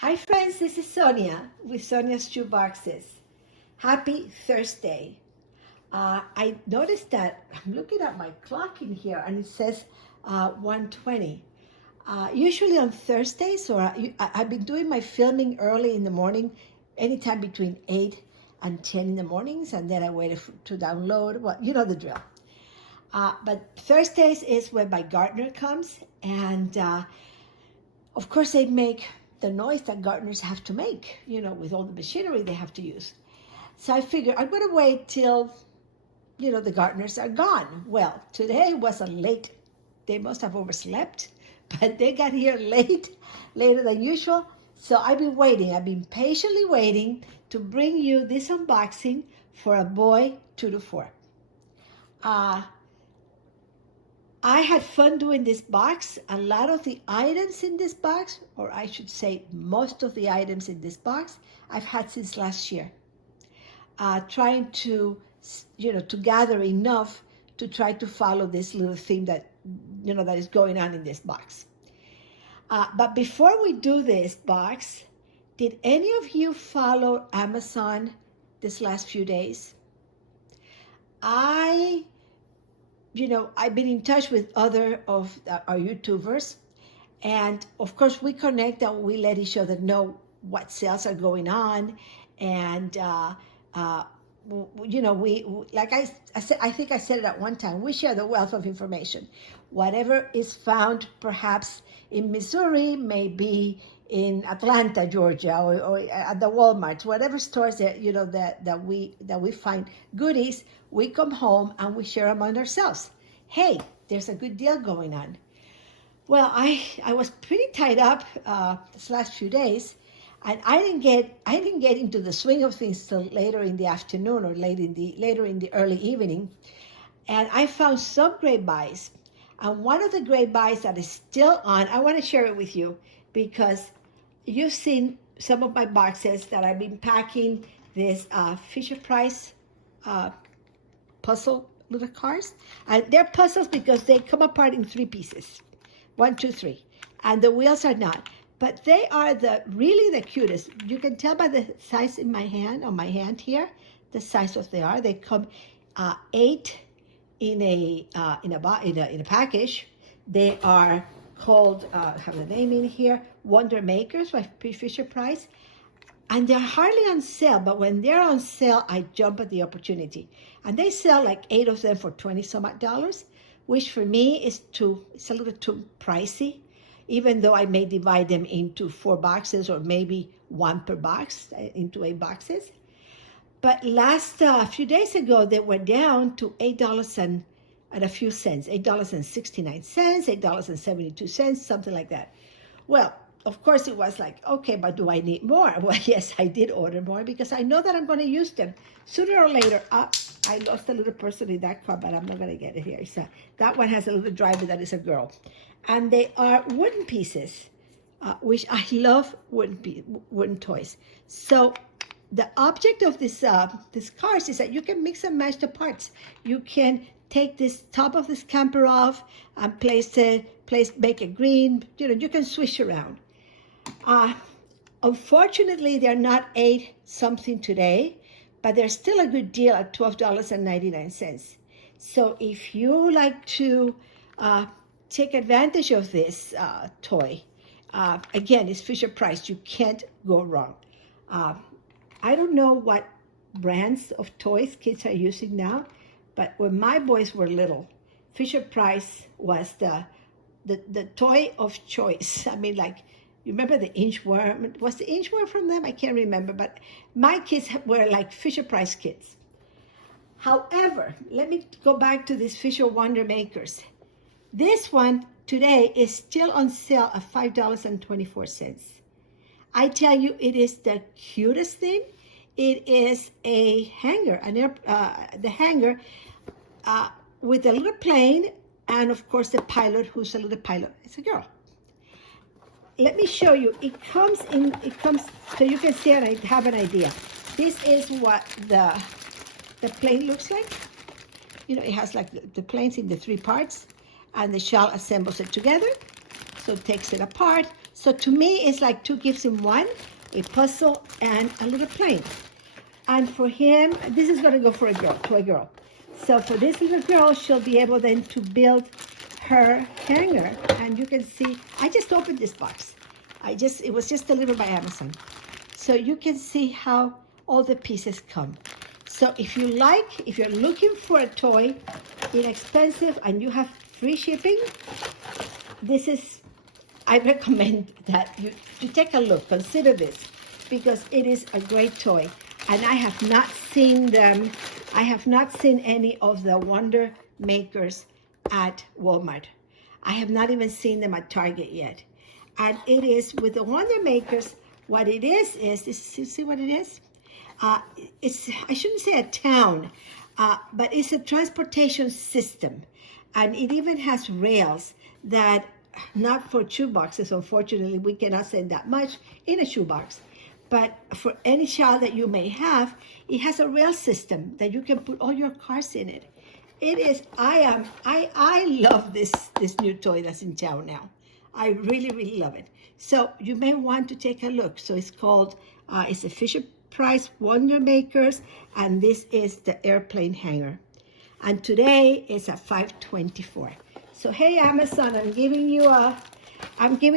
Hi friends, this is Sonia with Sonia's Shoe Boxes. Happy Thursday. I noticed that I'm looking at my clock in here and it says 1:20. Usually on Thursdays, I've been doing my filming early in the morning, anytime between 8 and 10 in the mornings, and then I wait to download. Well, you know the drill. But Thursdays is when my gardener comes, and of course they make the noise that gardeners have to make, with all the machinery they have to use. So I figure I'm going to wait till, the gardeners are gone. Well, today was a late, they must have overslept, but they got here late, later than usual. So I've been waiting. I've been patiently waiting to bring you this unboxing for a boy 2 to 4. I had fun doing this box. A lot of the items in this box, or I should say most of the items in this box, I've had since last year. Trying to, to gather enough to try to follow this little theme that, that is going on in this box. But before we do this box, did any of you follow Amazon this last few days? I've been in touch with other of our YouTubers, and of course we connect and we let each other know what sales are going on, and we like I said, I think I said it at one time, we share the wealth of information. Whatever is found perhaps in Missouri may be in Atlanta, Georgia, or at the Walmarts, whatever stores that that we find goodies, we come home and we share among ourselves. Hey, there's a good deal going on. Well, I was pretty tied up this last few days, and I didn't get into the swing of things till later in the afternoon or later in the early evening, and I found some great buys. And one of the great buys that is still on, I want to share it with you because you've seen some of my boxes that I've been packing this FisherPrice puzzle little cars. And they're puzzles because they come apart in 3 pieces. 1, 2, 3. And the wheels are not. But they are really the cutest. You can tell by the size in my hand, on my hand here, the size of they are. They come 8 in a package. They are called, have the name in here, Wonder Makers by FisherPrice. And they're hardly on sale, but when they're on sale, I jump at the opportunity. And they sell like 8 of them for $20 some odd, which for me it's a little too pricey, even though I may divide them into 4 boxes or maybe 1 per box into 8 boxes. But last few days ago, they were down to $8 and a few cents, $8.69, $8.72, something like that. Well, of course, it was like, okay, but do I need more? Well, yes, I did order more because I know that I'm going to use them sooner or later. I lost a little person in that car, but I'm not going to get it here. So that one has a little driver that is a girl. And they are wooden pieces, which I love wooden toys. So the object of this cars is that you can mix and match the parts. You can take this top of this camper off and make it green. You can swish around. Unfortunately, they're not 8 something today, but they're still a good deal at $12.99. So if you like to take advantage of this toy, again, it's FisherPrice. You can't go wrong. I don't know what brands of toys kids are using now, but when my boys were little, FisherPrice was the toy of choice. I mean, like, you remember the inchworm? Was the inchworm from them? I can't remember, but my kids were like FisherPrice kids. However, let me go back to these Fisher Wonder Makers. This one today is still on sale at $5.24. I tell you, it is the cutest thing. It is a hanger, the hanger with a little plane, and of course the pilot, who's a little pilot. It's a girl. Let me show you. It comes so you can see and I have an idea. This is what the plane looks like. It has like the planes in the 3 parts, and the shell assembles it together. So it takes it apart. So to me, it's like two gifts in one, a puzzle and a little plane. And for him, this is going to go for to a girl. So for this little girl, she'll be able then to build her hanger. And you can see, I just opened this box. It was just delivered by Amazon. So you can see how all the pieces come. So if you're looking for a toy, inexpensive, and you have free shipping, I recommend that you take a look, consider this, because it is a great toy. And I have not seen any of the Wonder Makers at Walmart. I have not even seen them at Target yet. And it is, with the Wonder Makers, what it is you see what it is? I shouldn't say a town, but it's a transportation system. And it even has rails that, not for shoe boxes, unfortunately, we cannot send that much in a shoebox. But for any child that you may have, it has a rail system that you can put all your cars in it. It is, I love this new toy that's in town now. I really, really love it. So you may want to take a look. So it's called, it's a FisherPrice Wonder Makers, and this is the airplane hanger. And today it's at $5.24. So hey, Amazon, I'm giving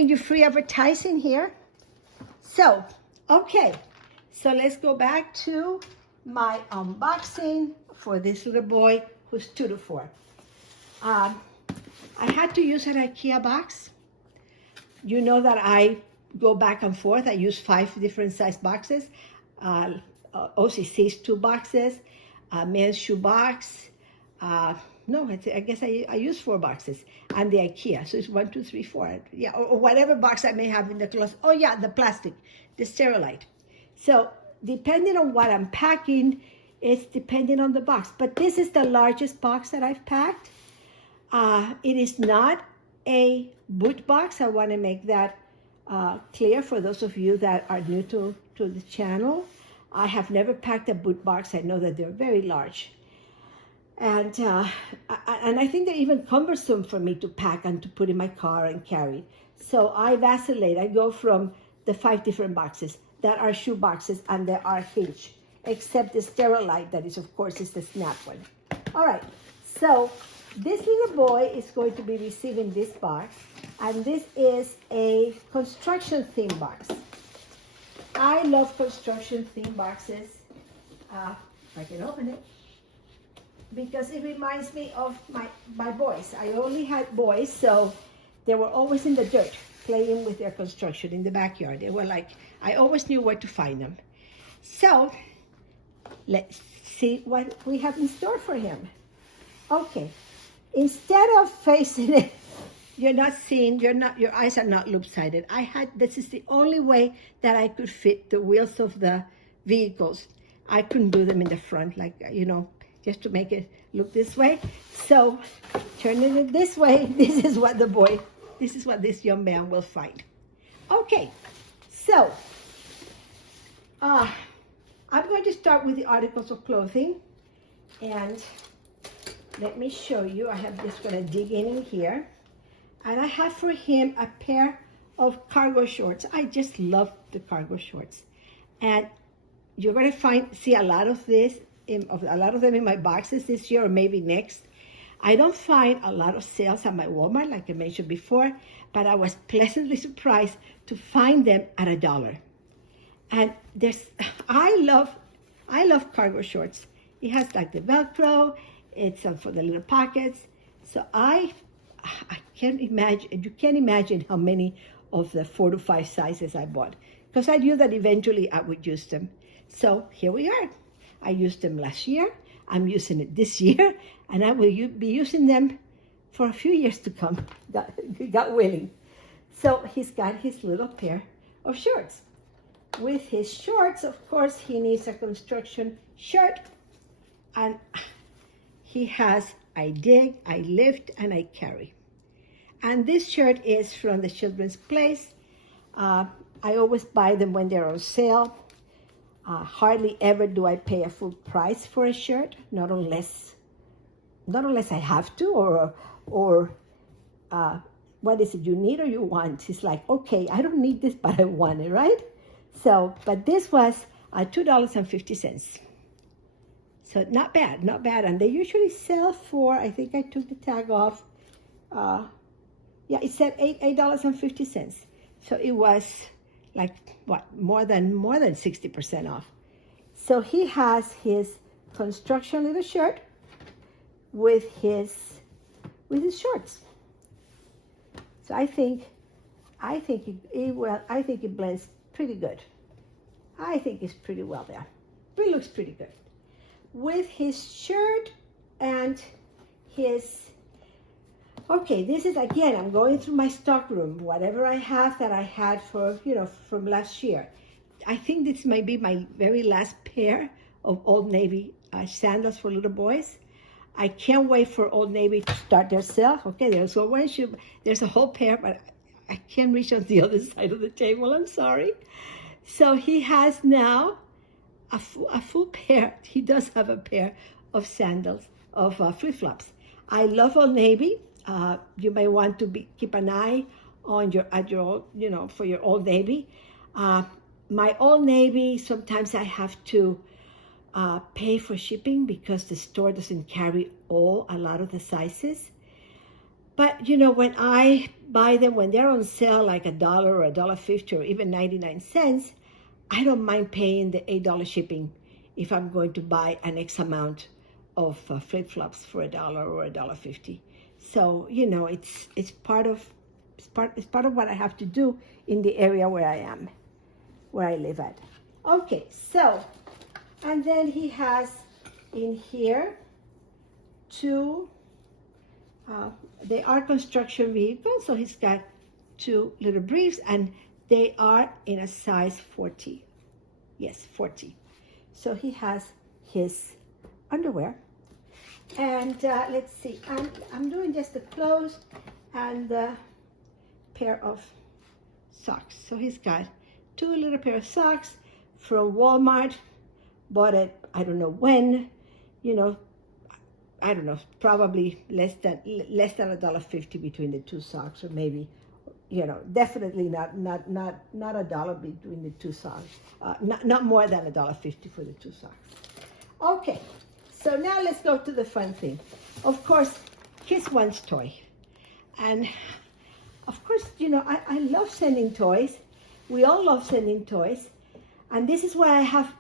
you free advertising here. So, okay, so let's go back to my unboxing for this little boy who's 2 to 4. I had to use an IKEA box. You know that I go back and forth. I use 5 different size boxes. OCC's 2 boxes, men's shoe box. No, I guess I use 4 boxes, and the IKEA. So it's 1, 2, 3, 4. Yeah, or whatever box I may have in the closet. Oh yeah, the plastic, the Sterilite. So depending on what I'm packing, it's depending on the box. But this is the largest box that I've packed. It is not a boot box. I want to make that clear for those of you that are new to the channel. I have never packed a boot box. I know that they're very large. And I think they're even cumbersome for me to pack and to put in my car and carry. So I vacillate. I go from the 5 different boxes that are shoe boxes and they are hinge, except the Sterilite that is, of course, is the snap one. All right, so this little boy is going to be receiving this box, and this is a construction theme box. I love construction theme boxes. If I can open it. Because it reminds me of my boys. I only had boys, so they were always in the dirt playing with their construction in the backyard. They were like, I always knew where to find them. So let's see what we have in store for him. Okay, instead of facing it, your eyes are not loop-sided. This is the only way that I could fit the wheels of the vehicles. I couldn't do them in the front, like, just to make it look this way. So turning it this way, this is what this young man will find. Okay, so I'm going to start with the articles of clothing, and let me show you. I'm just going to dig in here, and I have for him a pair of cargo shorts. I just love the cargo shorts, and you're going to see a lot of them in my boxes this year or maybe next. I don't find a lot of sales at my Walmart, like I mentioned before, but I was pleasantly surprised to find them at $1. And I love cargo shorts. It has like the Velcro. It's for the little pockets. So I can't imagine. You can't imagine how many of the 4 to 5 sizes I bought, because I knew that eventually I would use them. So here we are. I used them last year. I'm using it this year, and I will be using them for a few years to come, God willing. So he's got his little pair of shorts. With his shorts, of course, he needs a construction shirt, and he has I dig, I lift, and I carry. And this shirt is from the Children's Place. I always buy them when they're on sale. Hardly ever do I pay a full price for a shirt, not unless I have to, or what is it you need or you want? It's like, okay, I don't need this, but I want it, right? So, but this was $2.50. So not bad, not bad. And they usually sell for, I think I took the tag off. Yeah, it said $8.50. So it was like what, more than 60% off. So he has his construction little shirt with his shorts. So I think it blends pretty good. I think it's pretty well there. It looks pretty good with his shirt and his. Okay, this is again. I'm going through my stock room. Whatever I have that I had for from last year. I think this might be my very last pair of Old Navy sandals for little boys. I can't wait for Old Navy to start their sale. Okay, there's one shoe. There's a whole pair, but I can't reach on the other side of the table. I'm sorry. So he has now a full pair. He does have a pair of sandals, of flip-flops. I love Old Navy. You may want to keep an eye on for your Old Navy. My Old Navy, sometimes I have to pay for shipping because the store doesn't carry a lot of the sizes. But when I buy them, when they're on sale, like $1 or $1.50 or even 99 cents, I don't mind paying the $8 shipping if I'm going to buy an X amount of flip-flops for $1 or $1.50. So it's part of what I have to do in the area where I live at. Okay, so. And then he has in here two, they are construction vehicles. So he's got two little briefs and they are in a size 40. Yes, 40. So he has his underwear. And let's see, I'm doing just the clothes and the pair of socks. So he's got two little pair of socks from Walmart. Bought it, I don't know when, I don't know, probably less than $1.50 between the two socks, or maybe, definitely not $1 between the two socks, not more than $1.50 for the two socks. Okay, so now let's go to the fun thing. Of course, kids want toy, and of course, I love sending toys. We all love sending toys, and this is why I have.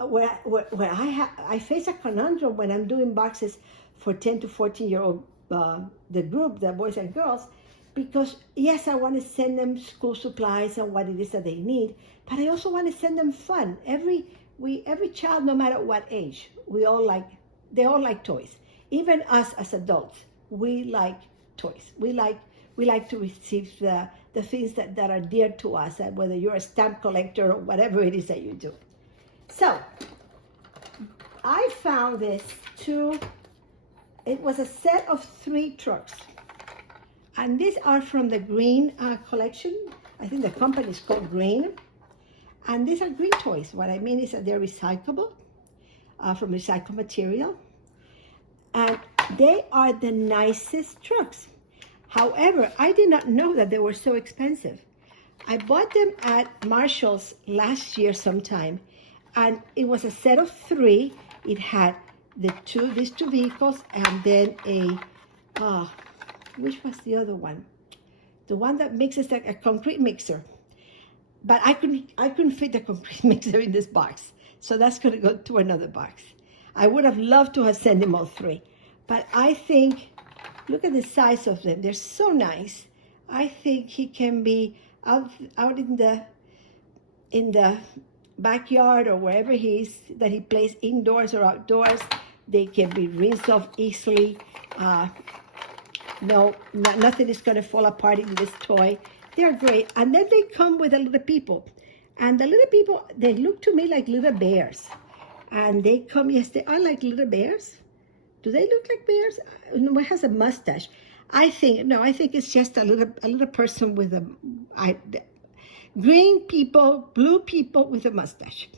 Where I face a conundrum when I'm doing boxes for 10 to 14-year-old, the group, the boys and girls, because yes, I want to send them school supplies and what it is that they need, but I also want to send them fun. Every child, no matter what age, they all like toys. Even us as adults, we like toys. We like to receive the things that are dear to us, whether you're a stamp collector or whatever it is that you do. So, I found this it was a set of 3 trucks. And these are from the Green collection. I think the company is called Green. And these are green toys. What I mean is that they're recyclable, from recycled material. And they are the nicest trucks. However, I did not know that they were so expensive. I bought them at Marshall's last year sometime. And it was a set of 3. It had these two vehicles, and then which was the other one? The one that mixes like a concrete mixer. But I couldn't fit the concrete mixer in this box, so that's going to go to another box. I would have loved to have sent them all 3, but I think, look at the size of them. They're so nice. I think he can be out in the backyard or wherever that he plays indoors or outdoors. They can be rinsed off easily. Nothing is going to fall apart in this toy. They're great. And then they come with the little people. And the little people, they look to me like little bears. And they come, yes, they are like little bears. Do they look like bears? No, it has a mustache. I think it's just a little person with green people, blue people with a mustache,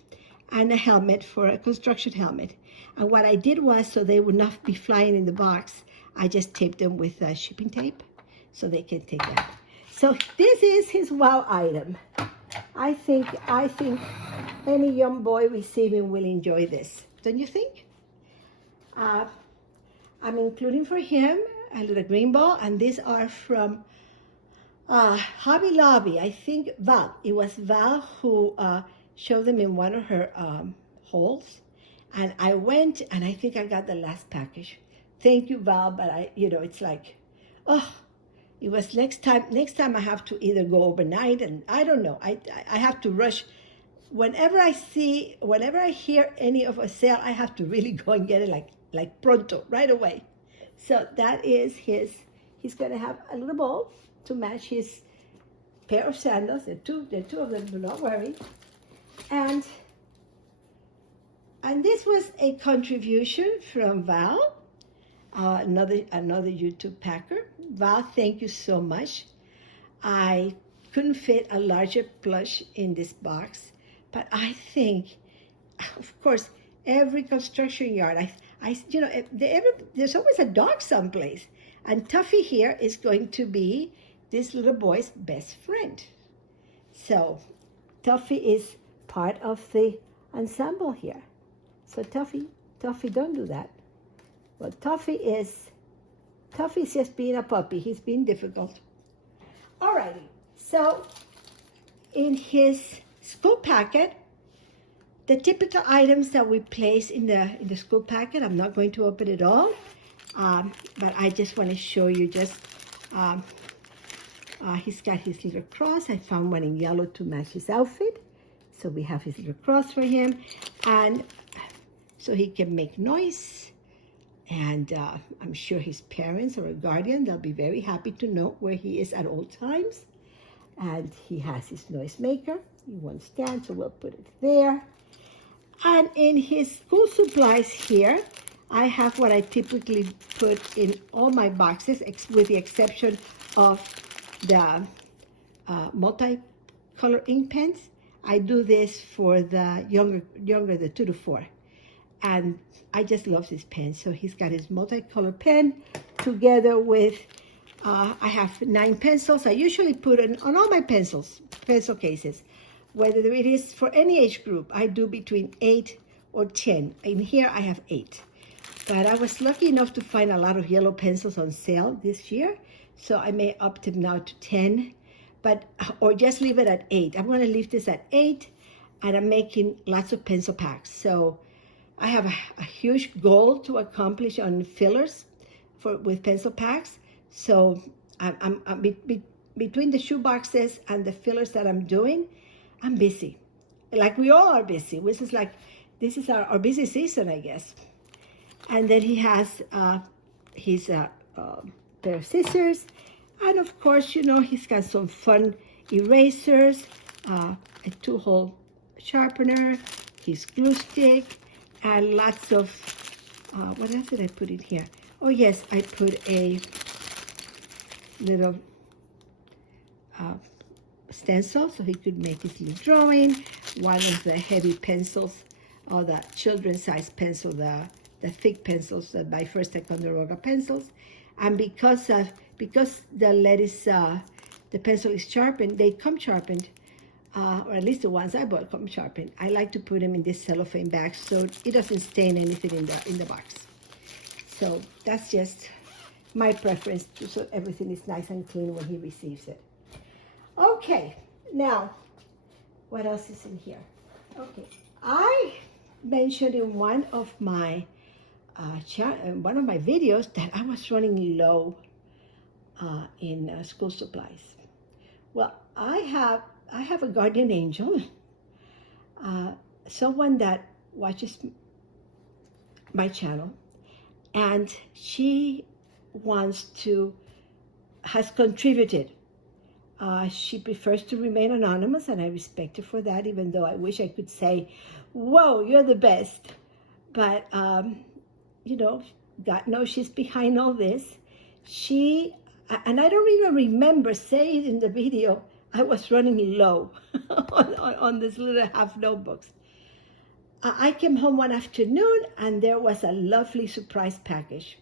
and a helmet, for a construction helmet. And what I did was, so they would not be flying in the box, I just taped them with shipping tape. so they can take that. So this is his wow item. I think any young boy receiving will enjoy this. Don't you think? I'm including for him a little green ball, and these are from Hobby Lobby. I think Val. It was Val who showed them in one of her hauls, and I went and I think I got the last package. Thank you, Val, but it's like, oh, it was next time. Next time I have to either go overnight, and I don't know. I have to rush. Whenever I hear any of a sale, I have to really go and get it like pronto, right away. So that is his. He's gonna have a little ball to match his pair of sandals. The two of them. Do not worry. And this was a contribution from Val, another YouTube packer. Val, thank you so much. I couldn't fit a larger plush in this box, but I think, of course, every construction yard, there's always a dog someplace, and Tuffy here is going to be this little boy's best friend. So Tuffy is part of the ensemble here. So Tuffy, don't do that. Well, Tuffy's just being a puppy. He's being difficult. Alrighty. So in his school packet, the typical items that we place in the school packet, I'm not going to open it all, but I just want to show you just, he's got his little cross. I found one in yellow to match his outfit. So we have his little cross for him, and so he can make noise. And I'm sure his parents or a guardian, they'll be very happy to know where he is at all times. And he has his noisemaker. He won't stand, so we'll put it there. And in his school supplies here, I have what I typically put in all my boxes, with the exception of the multicolor ink pens. I do this for the younger, the 2 to 4. And I just love this pen. So he's got his multicolor pen together with, I have 9 pencils. I usually put on all my pencil cases, whether it is for any age group. I do between 8 or 10. In here I have 8. But I was lucky enough to find a lot of yellow pencils on sale this year. So I may up them now to 10, or just leave it at 8. I'm gonna leave this at 8, and I'm making lots of pencil packs. So I have a huge goal to accomplish on fillers with pencil packs. So I'm between the shoe boxes and the fillers that I'm doing, I'm busy. Like we all are busy. This is our busy season, I guess. And then he has his pair of scissors. And of course, he's got some fun erasers, a 2-hole sharpener, his glue stick, and lots of, what else did I put in here? Oh yes, I put a little stencil so he could make his little drawing. One of the heavy pencils, or the children's size pencil, the thick pencils, my first Ticonderoga pencils. And because the lead is, the pencil is sharpened, they come sharpened, or at least the ones I bought come sharpened. I like to put them in this cellophane bag so it doesn't stain anything in the box. So that's just my preference, so everything is nice and clean when he receives it. Okay, now, what else is in here? Okay, I mentioned in one of my videos that I was running low in school supplies. Well, I have a guardian angel, someone that watches my channel, and she has contributed. She prefers to remain anonymous, and I respect her for that, even though I wish I could say, whoa, you're the best. But, God knows she's behind all this. And I don't even remember saying in the video, I was running low on this little half notebooks. I came home one afternoon, and there was a lovely surprise package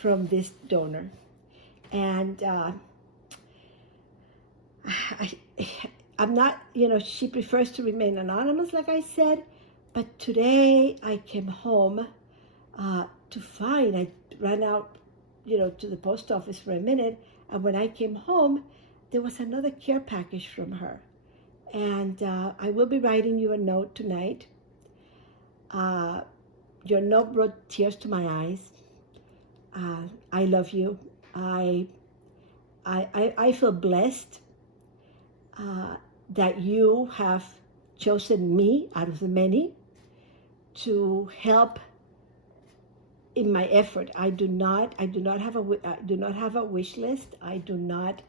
from this donor. And I, I'm not, she prefers to remain anonymous, like I said. But today I came home to find, I ran out, to the post office for a minute. And when I came home, there was another care package from her. And I will be writing you a note tonight. Your note brought tears to my eyes. I love you. I feel blessed that you have chosen me out of the many to help in my effort. I do not have a wish list. I do not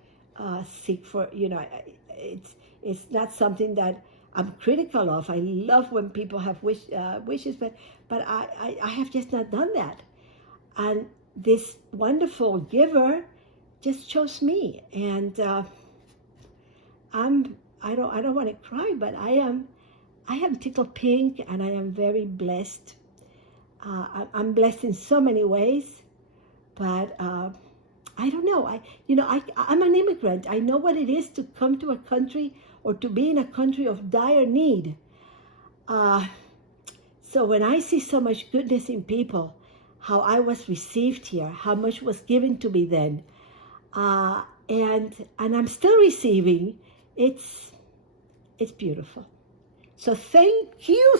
seek for, it's not something that I'm critical of. I love when people have wishes, but I have just not done that. And this wonderful giver just chose me, and I don't want to cry, but I am tickled pink, and I am very blessed. I'm blessed in so many ways, but I don't know. I'm an immigrant. I know what it is to come to a country or to be in a country of dire need. So when I see so much goodness in people, how I was received here, how much was given to me then, and I'm still receiving, it's beautiful. So thank you.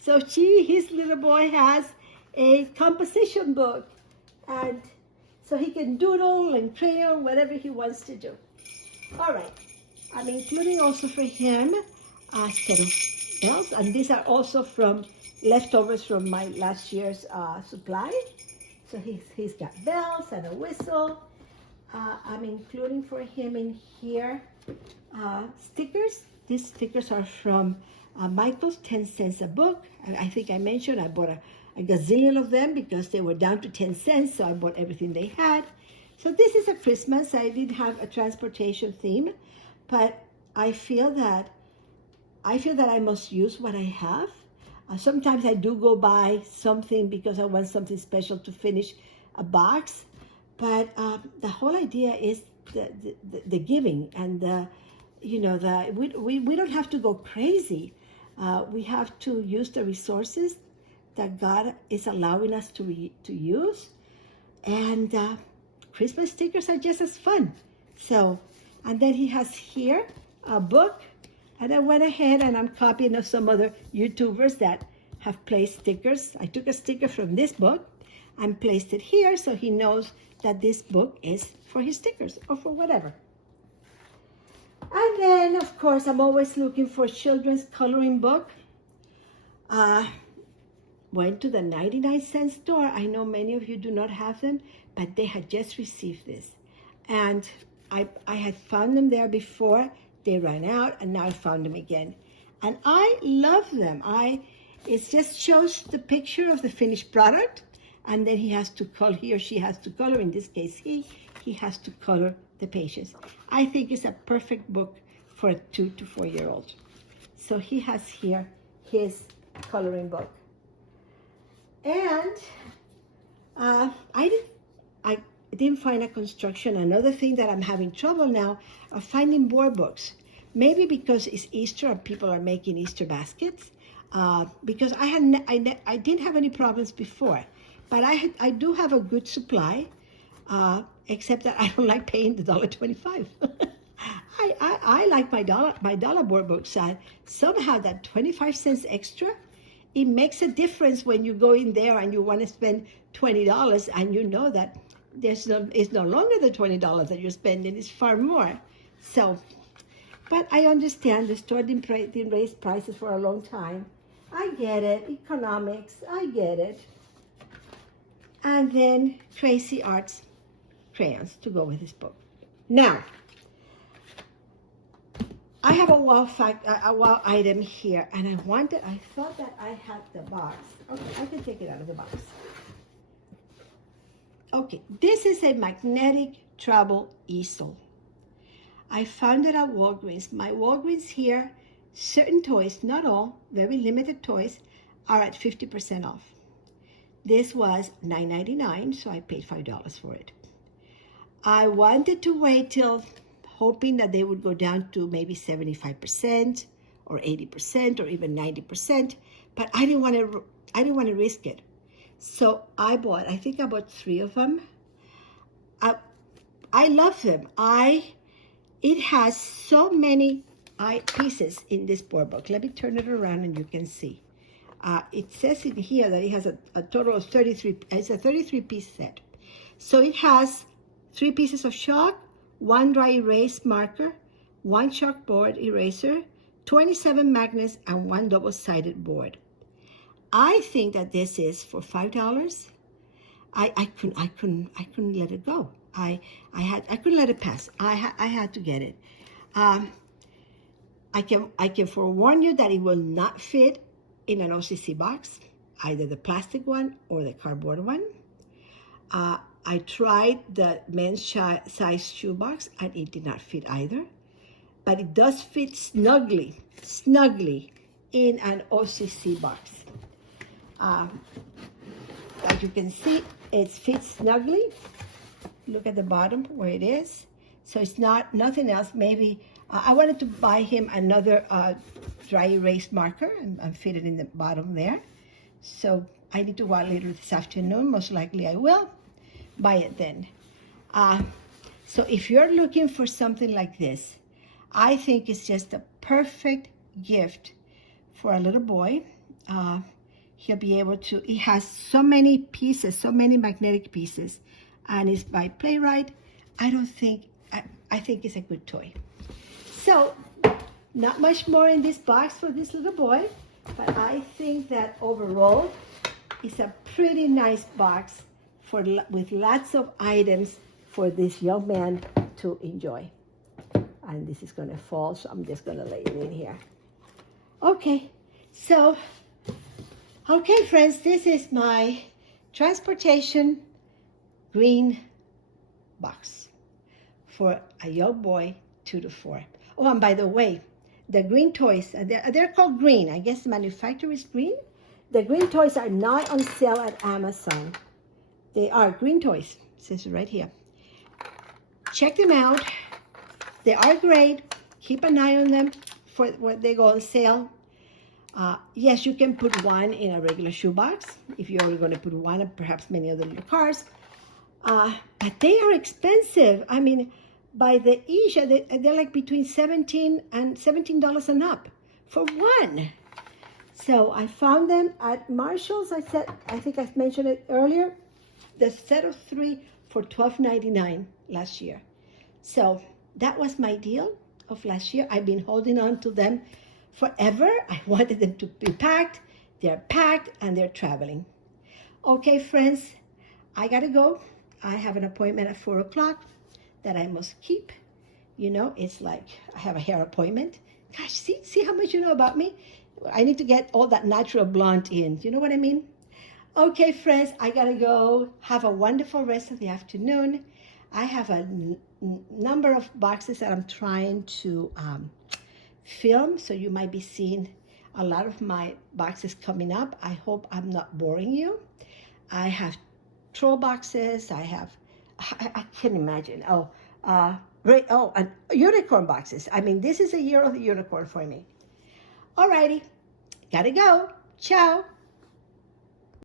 So his little boy has a composition book, and so he can doodle and crayon, whatever he wants to do. All right, I'm including also for him a set of bells, and these are also from leftovers from my last year's supply. So he's got bells and a whistle. I'm including for him in here stickers. These stickers are from Michael's, 10 cents a book. I think I mentioned I bought a gazillion of them because they were down to 10 cents, so I bought everything they had. So this is a Christmas. I did have a transportation theme, but I feel that I must use what I have. Sometimes I do go buy something because I want something special to finish a box, but the whole idea is the giving, and we don't have to go crazy. We have to use the resources that God is allowing us to use, and Christmas stickers are just as fun. So, and then he has here a book. And I went ahead and I'm copying of some other YouTubers that have placed stickers. I took a sticker from this book and placed it here so he knows that this book is for his stickers or for whatever. And then, of course, I'm always looking for children's coloring book. Went to the 99-cent store. I know many of you do not have them, but they had just received this. And I had found them there before. They ran out, and now I found them again. And I love them. It just shows the picture of the finished product, and then he or she has to color. In this case, he has to color the pages. I think it's a perfect book for a 2 to 4 year old. So he has here his coloring book. And I didn't find a construction. Another thing that I'm having trouble now are finding board books. Maybe because it's Easter and people are making Easter baskets. Because I didn't have any problems before, but I do have a good supply, except that I don't like paying the $1.25. I like my dollar board books. Somehow that 25 cents extra, it makes a difference when you go in there and you want to spend $20 and you know that it's no longer the $20 that you're spending, it's far more. So, but I understand the store didn't raise prices for a long time. I get it, economics, I get it. And then Crazy Arts crayons to go with this book. Now, I have a wow item here, and I thought that I had the box. Okay, I can take it out of the box. Okay, this is a magnetic travel easel. I found it at Walgreens. My Walgreens here, certain toys, not all, very limited toys, are at 50% off. This was $9.99, so I paid $5 for it. I wanted to wait till, hoping that they would go down to maybe 75% or 80% or even 90%, but I didn't want to risk it. So I think I bought 3 of them. I love them. It has so many pieces in this board book. Let me turn it around and you can see. It says in here that it has a total of 33. It's a 33-piece set. So it has 3 pieces of chalk, 1 dry erase marker, 1 chalkboard eraser, 27 magnets, and 1 double-sided board. I think that this is for $5. I couldn't let it go. I couldn't let it pass. I had to get it. I can forewarn you that it will not fit in an OCC box, either the plastic one or the cardboard one. I tried the men's size shoebox and it did not fit either, but it does fit snugly in an OCC box. As you can see, it fits snugly. Look at the bottom where it is. So it's nothing else. Maybe I wanted to buy him another dry erase marker and fit it in the bottom there. So I need to go out later this afternoon. Most likely I will buy it then. So if you're looking for something like this, I think it's just a perfect gift for a little boy. He'll be able to, it has so many pieces, so many magnetic pieces, and it's by Playwright. I think it's a good toy. So, not much more in this box for this little boy, but I think that overall, it's a pretty nice box with lots of items for this young man to enjoy. And this is gonna fall, so I'm just gonna lay it in here. Okay, so, okay friends, this is my transportation green box for a young boy 2 to 4. Oh, and by the way, the green toys, they're called green. I guess the manufacturer is green. The green toys are not on sale at Amazon. They are green toys. It says it right here. Check them out. They are great. Keep an eye on them for when they go on sale. Yes, you can put one in a regular shoebox if you're only going to put one and perhaps many other little cars. But they are expensive. I mean, by the each, they're like between $17 and $17 and up for one. So I found them at Marshall's. I think I mentioned it earlier. The set of 3 for $12.99 last year. So that was my deal of last year. I've been holding on to them forever. I wanted them to be packed. They're packed and they're traveling. Okay, friends, I gotta go. I have an appointment at 4 o'clock that I must keep. You know, it's like I have a hair appointment. Gosh, see how much you know about me? I need to get all that natural blonde in. You know what I mean? Okay, friends, I gotta go. Have a wonderful rest of the afternoon. I have a number of boxes that I'm trying to film, so you might be seeing a lot of my boxes coming up. I hope I'm not boring you. I have troll boxes. I can't imagine. And unicorn boxes. I mean, this is a year of the unicorn for me. Alrighty, gotta go. Ciao.